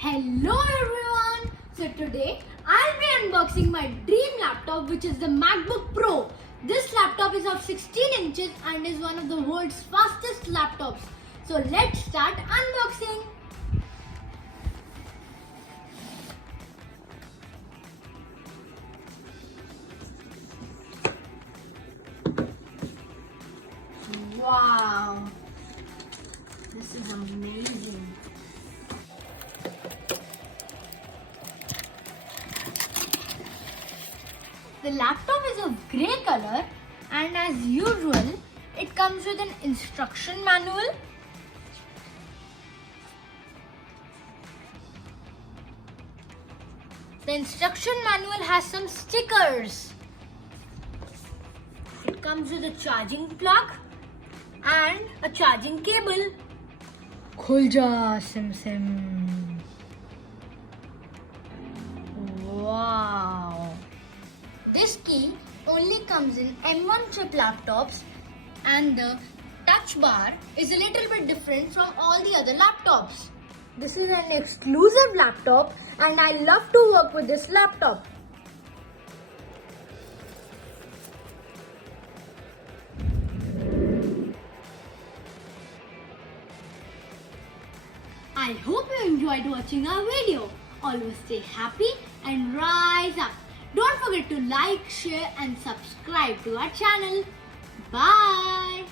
Hello everyone! So today I'll be unboxing my dream laptop, which is the MacBook Pro. This laptop is of 16 inches and is one of the world's fastest laptops. So let's start unboxing. Wow! This is amazing. The laptop is of grey color and as usual it comes with an instruction manual, the instruction manual has some stickers. It comes with a charging plug and a charging cable. Khul ja sim sim. Wow. This key only comes in M1 chip laptops and the touch bar is a little bit different from all the other laptops. This is an exclusive laptop and I love to work with this laptop. I hope you enjoyed watching our video. Always stay happy and rise up. Don't forget to like, share and subscribe to our channel. Bye.